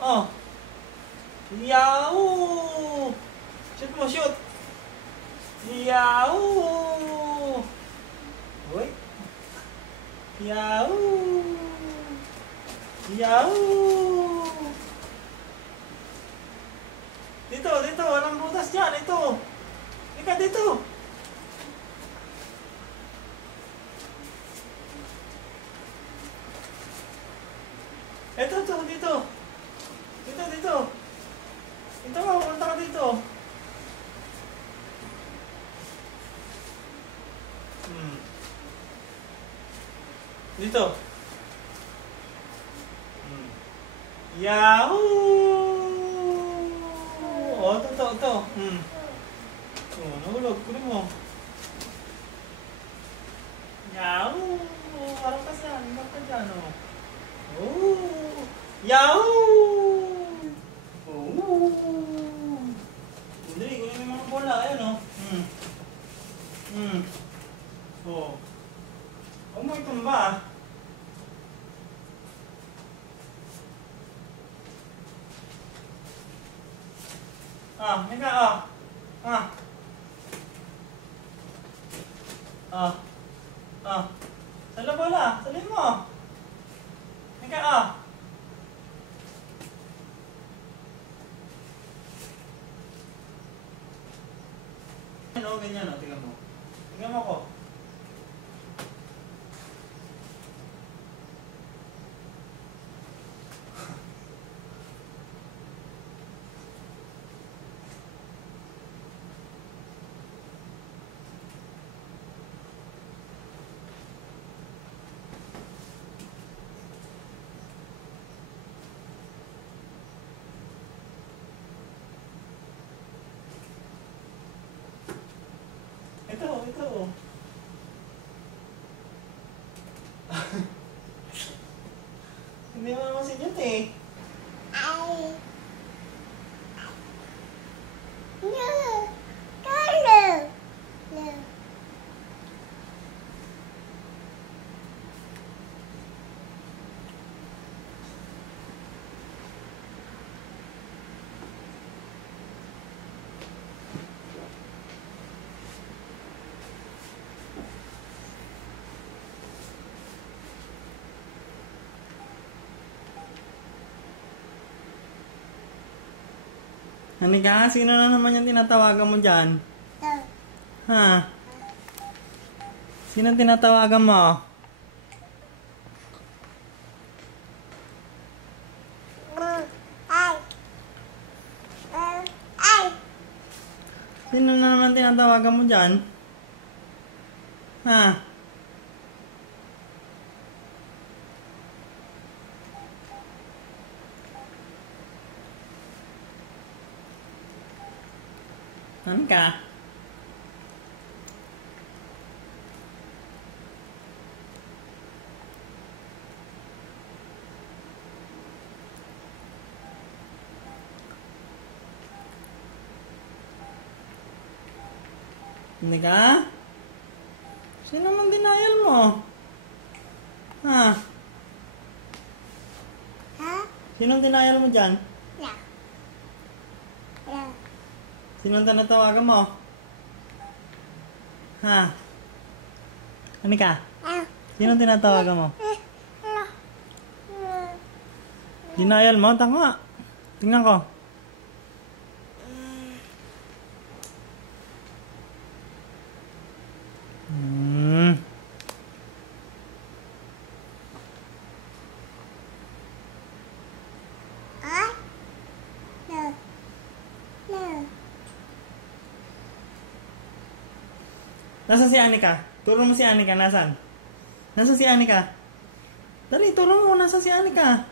Oh. Yahoo! Shoot mo, shoot! Yahoo! Uy! Yahoo! Yahoo! Dito, dito! Walang butas dyan! Ito! Ika dito! Ito, dito! Dito, dito! Ito mo, punta ka dito! Dito! Yahoo! Oh, ito. Oh, nahulog. Kunin mo. Yahoo! Parang ka saan? Iba ka dyan, oh. Oh! Yahoo! Oh! Dali, kunin mo yung mga bola. Ayan, oh. Oh. Huwag mo itumba, ah. Mika, Sala bola, salin mo. Mika, Ano, ganyan, oh. Tingnan mo. Tingnan mo ko. Ito. Hindi mo naman sinyot, eh. Anika, sino na naman yung tinatawagan mo dyan? Ha? Sino tinatawagan mo? Sino na naman tinatawagan mo dyan? Ha? Saan ka? Hindi ka? Sino man denial mo? Ha? Sinong denial mo dyan? Sinong tinatawagan mo? Ha? Ano ka? Sinong tinatawagan mo? Denial mo? Tanga. Tingnan ko. Nasaan si Anika? Turo mo si Anika, nasaan? Nasaan si Anika? Dali, turo mo, nasaan si Anika?